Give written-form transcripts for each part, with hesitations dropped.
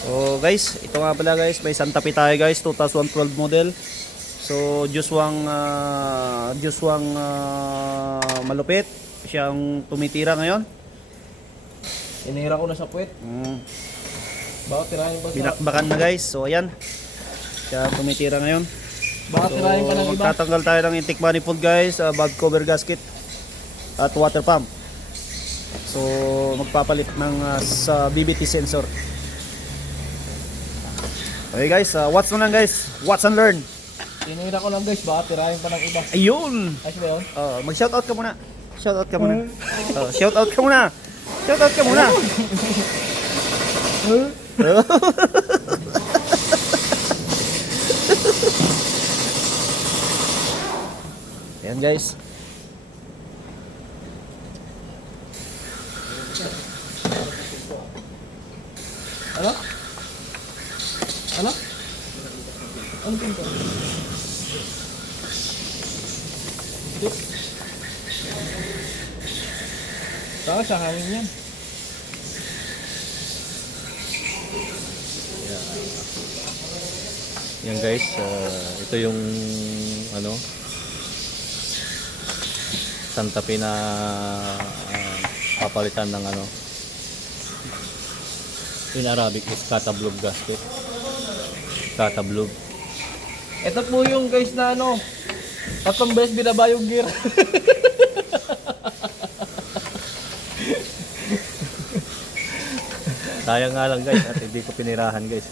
So guys, ito nga pala guys, may Santa Fe tayo guys, 2012 model. So Joshua malupit, siyang tumitira ngayon. Inira ko na sa puwet. Baka tirahin pa sa... Pinakbakan na guys, so ayan. Siya tumitira ngayon. Baka tirahin pa ng iba. Magtatanggal tayo ng intake manifold guys, valve cover gasket at water pump. So magpapalit ng sa BBT sensor. Okay guys, watch mo lang guys. Watch and learn. Inira ko lang guys, baka tirahin pa ng iba. Ayun. Ayos ba yun? Mag-shoutout ka muna. Shoutout ka muna. Shoutout ka muna. Shoutout ka muna. Ayan guys. Ano? Ano? Ano pinto? Saka sa hangin yan. Yan guys, ito yung ano Santa Fe na papalitan ng ano in Arabic is katablog gasket. Katablog. Ito po yung guys na ano, tatlong beses binaba yung gear. Sayang nga lang guys at hindi ko pinirahan guys.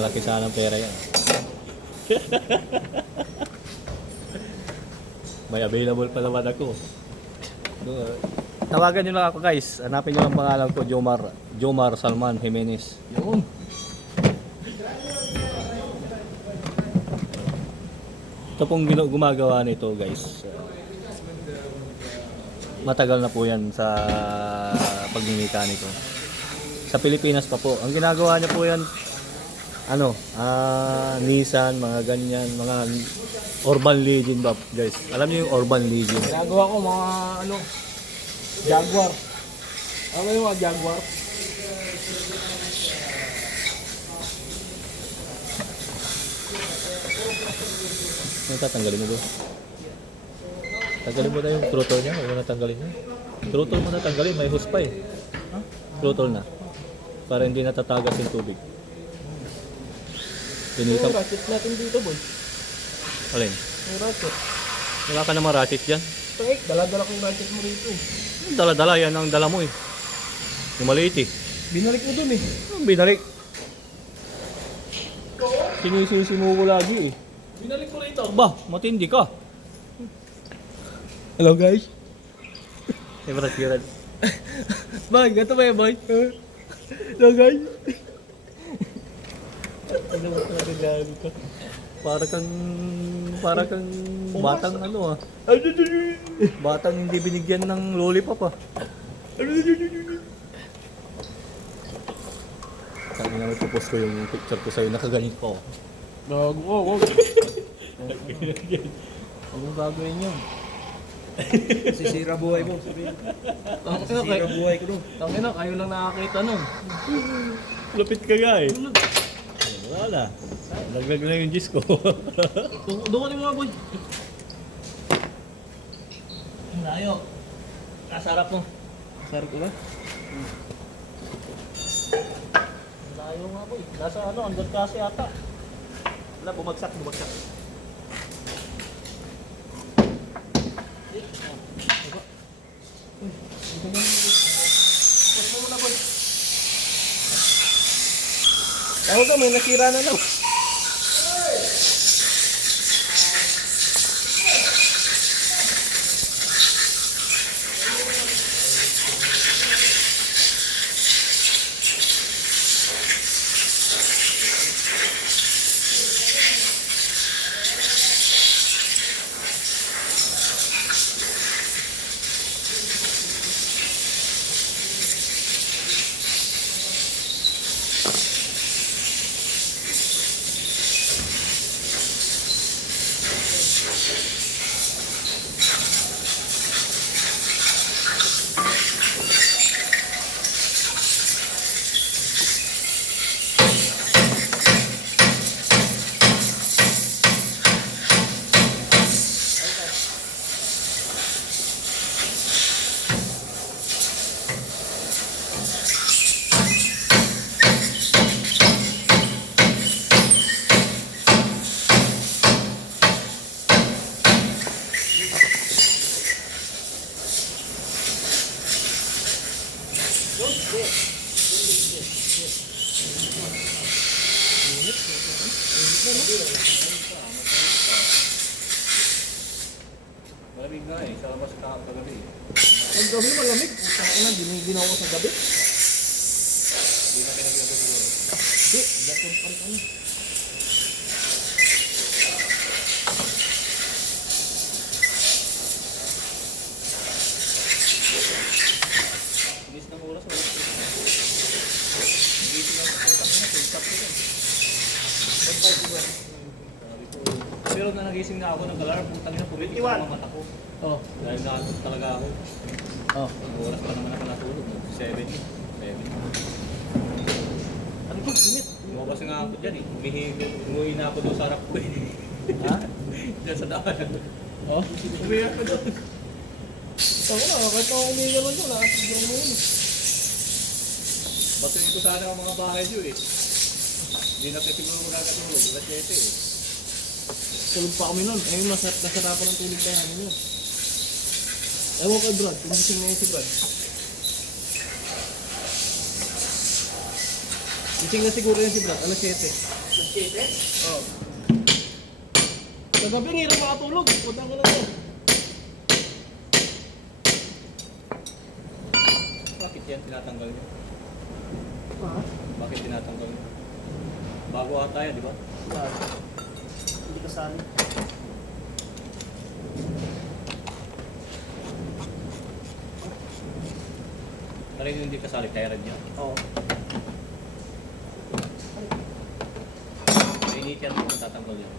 Malaki sana ang pera yan. May available pa naman ako. Tawagan nyo lang ako guys. Hanapin nyo ang pangalan ko, Jomar Salman Jimenez. Yun. Ito pong gumagawa nito guys. Matagal na po yan sa pagmimekaniko. Sa Pilipinas pa po. Ang ginagawa niya po yan, ano, Nissan, mga ganyan, mga Urban Legend ba guys. Alam niyo yung Urban Legend? Ginagawa ko mga ano, Jaguar. Ano yung mga Jaguar? Ano tatanggalin mo ba? Tanggalin mo na yung throttle niya, huwag mo na tanggalin niya. Throttle mo na tanggalin, may hose pa eh. Throttle na. Para hindi natatagas yung tubig. Yung Pinita. ratchet natin dito boy. Alin? Yung ratchet. Wala ka naman ratchet dyan. Ito dala-dala ko yung ratchet mo rito. Yung dala-dala, yan ang dala mo eh. Yung maliit eh. Binalik mo dun eh. Ang binalik. Sinisisi mo ko lagi eh. Binalik ko rito. Ba, matindi ka. Hello guys. Everett. Boy, gato ba yan boy? Hello guys. Ano ba talaga gano'n ka? Para kang batang ano ah. Batang hindi binigyan ng lollipop ah. Sabi nga nagpo-post ko yung picture ko sa'yo, nakaganit ko. Gago ko, wag. Huwag mong gagawin yun. Sisira buhay mo. Sisira buhay ko doon. Tangina, kayo lang nakakita nun. Lupit ka nga eh. Wala. Laglag na yung gis ko. Doon ka mga boy. Layo. Kasarap mo. Sarap ko ba? Layo nga boy. Nasa ano, andun kasi ata. Wala, bumagsak. Push mo muna boy. Ako ka, may nasira na lang. Malamig nga eh, sa labas kagabi. Ang gabi malamig. Utang ina, ginawa ko sa gabi. Hindi na pinag-iabot siguro. Gatong pa rin ano. Bilis ng oras, wala. Nagising ako sa utang na, stop ko yan. Sabi ko, pero na nagising na ako ng alarm, putang na, pumitik ako ang mata ko. Oh. Dahil naantok talaga ako. Oh. Ang oras pa naman ako natulog, 7. Ano ko? Init. Lumabas nga ako dyan eh. Umuwi na ako doon sa harap ko eh. Ha? Dyan sa daan. Oh. Umuwi ako doon. Ito ko na, kahit ako umiga man ko, nakapigyan mo yun. Batuin ko sana ang mga bahay nyo eh. Hindi na kasi siguro magkakatulog. Alas 7 eh. Tulog pa kami nun. Ayun, nasarapan ng tulog tayo namin yun. Ewan kay Brad, kumising na yun si Brad. Gising na siguro yun si Brad, alas 7. Alas 7? Oo. Kagabi, ang hirap makatulog. Punta ko lang yun. Bakit yan tinatanggal nyo? Ha? Bakit tinatanggal nyo? Bago ata yan, di ba? Hindi kasali. Talagang hindi kasali, kaya rin yan. Oo. Mainit yan kung tatanggal yan.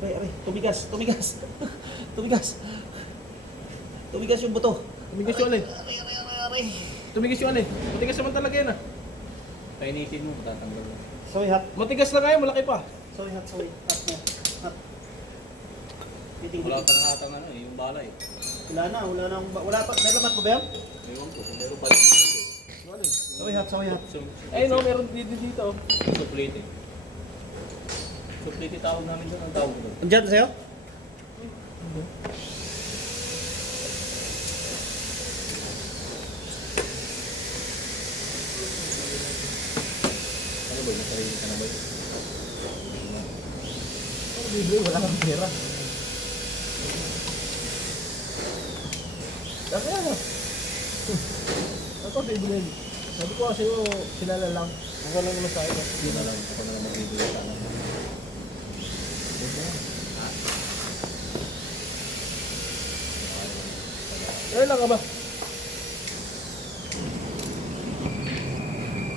Aray, tumigas. Tumigas yung buto. Tumigas yung alay. Aray. Tumigas yung alay. Matigas naman talaga yan ah. Painitin mo, tatanggal yan. Soy hot. Matigas na ngayon, malaki pa. Soy hot. Hot na. Hot. Biting Wala biting. pa nga atang ano eh, yung bala eh. Wala na. Wala pa. May lamat pa ba yan? Ewan ko, kung meron pa rin sa mundo. Soy hot. Eh no, meron dito. Suplete. Suplete tawag namin doon, ang tawag doon. Andiyan sa'yo? Ano ba, nasarili ka na ba yun? Bibili, wala kang pera. Dati ano? Ako bibili. Sabi ko kasi kilala lang. Ang lang naman sa akin. Yun na lang, ako na lang magbibigay sana. Kaya lang ka ba?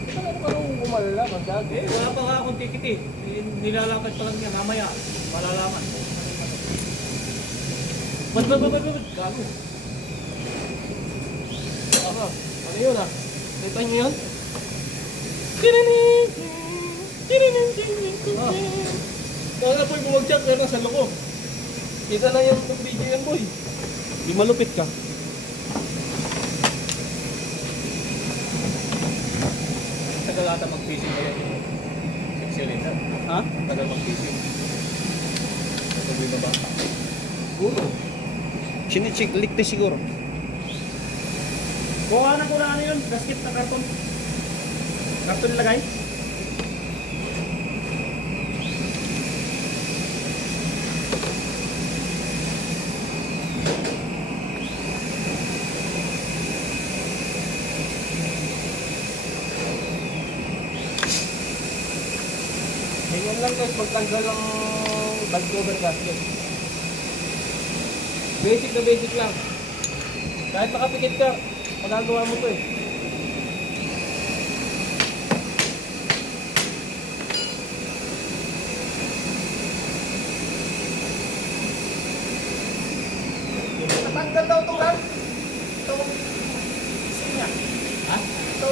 Ito nga naman umalala, magdag. Eh, wala pa nga akong ticket eh. Nilalakad pa lang niya, mamaya, malalaman. Ba't? Gago. Ano yun ah? Kita niyo yun? Kaya na boy, bumagsak ka na sa loko. Kita na yung video yan boy. Di malupit ka. Tagal ata mag-fishing kaya yung 6 cylinder. Ha? Tagal mag-fishing. Pag-uwi na ba? Gulo. Chinichik. Ligtis siguro. Kuha ko na ano yun. Gasket na karton. Karton nilagay. Ganyan lang guys, magtanggal ang bag cover gasket. Basic na basic lang. Kahit nakapikit ka, magagawa mo to eh. Natanggal daw ito kan. Ito. Sinya. Ha? Ito.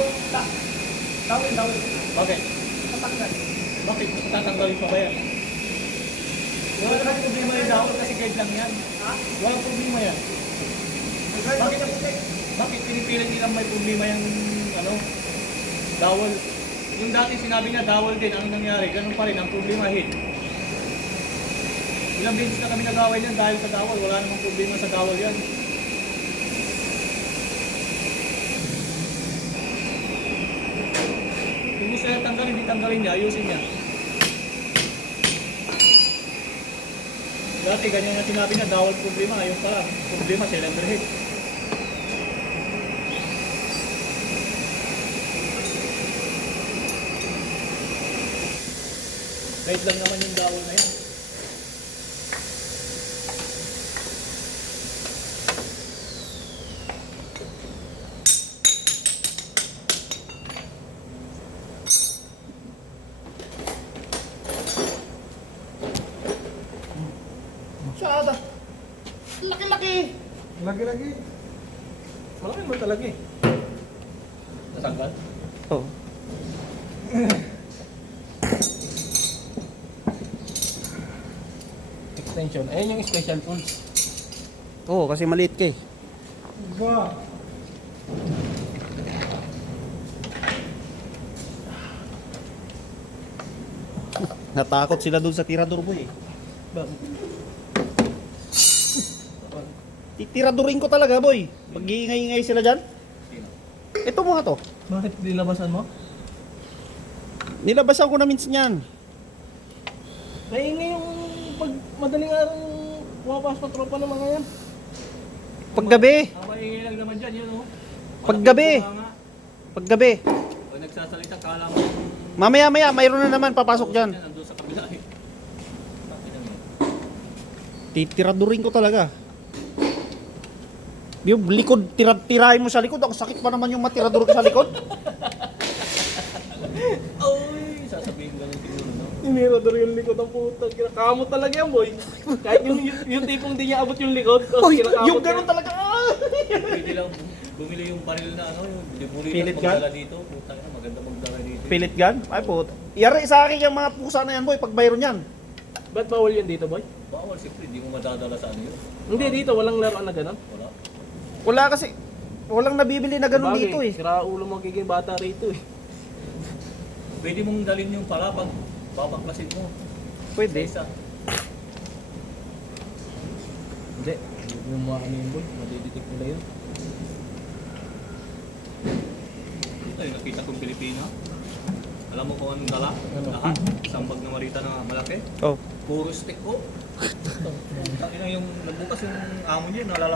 Dawin. Bakit? Natanggal. Bakit? Tatanggalin pa ba yan? Wala naman problema yung dahon kasi guide lang yan. Ha? Walang problema yan. Bakit na puti? Bakit pinipilit nilang may problema yung ano? Dawal. Yung dati sinabi niya dawal din, ano nangyari? Ganun pa rin, ang problema hit. Ilang beses na kami nag-away niyan dahil sa dawal. Wala namang problema sa dawal yan. hindi tanggalin niya, ayusin niya. Dati ganyan nga sinabi niya, dawal problema, ayun pala. Problema, cylinder head. Kahit lang naman yung dawal na yan. Sada. Laki-laki. Lagi-lagi. Malaki mo talaga eh. Natanggal? Oh. Extension. Ayan yung special tools. Oo, kasi maliit ka eh. Ba? Natakot sila dun sa tirador boy eh. Bakit? Titiradurin ko talaga boy. Mag-iingay-ingay sila dyan. Sino? Ito mga to. Bakit nilabasan mo? Nilabasan ko na minsan yan. Naingay yung pag madaling araw pumapas pa tropa ng mga yan. Paggabi. Ang maingay lang naman dyan, yun oh. Paggabi. Paggabi. Pag nagsasalita, kala mo Mamaya-maya, mayroon na naman papasok dyan. nandun sa kabila eh. Bakit naman? Titiradurin ko talaga. Yung likod, tirahin mo sa likod. Ako sakit pa naman yung matirador ko sa likod. Uy, sasabihin ganun siguro, no? Inirador yung likod ng puta. Kinakamot talaga yan, boy. Kahit yung tipong di niya abot yung likod. Uy, kinakamot yung yan. ganun talaga. Pwede lang bumili yung baril na ano, yung dibuli Pilit lang gun? magdala dito. Puta na, maganda magdala dito. Pellet gun? Ay po. Yari sa akin yung mga pusa na yan boy, pag mayroon yan. Ba't bawal yan dito, boy? Bawal, siyempre, hindi mo madadala sa ano yun. Hindi, dito. Walang laruan na gano'n. Wala. Wala kasi, walang nabibili na ganun Bagay, dito eh. Sira ulo magiging bata rito eh. Pwede mong dalhin yung pala pag babaklasin mo. Pwede. Isa. Hindi. Yung mga ano yun, boy. Madidetect nila yun. Ito yung nakita kong Pilipino. Alam mo kung anong dala? Lahat. Isang bag na marita na malaki. Oh. Puro stick ko. Ito. Yung nagbukas yung amo niya, nalala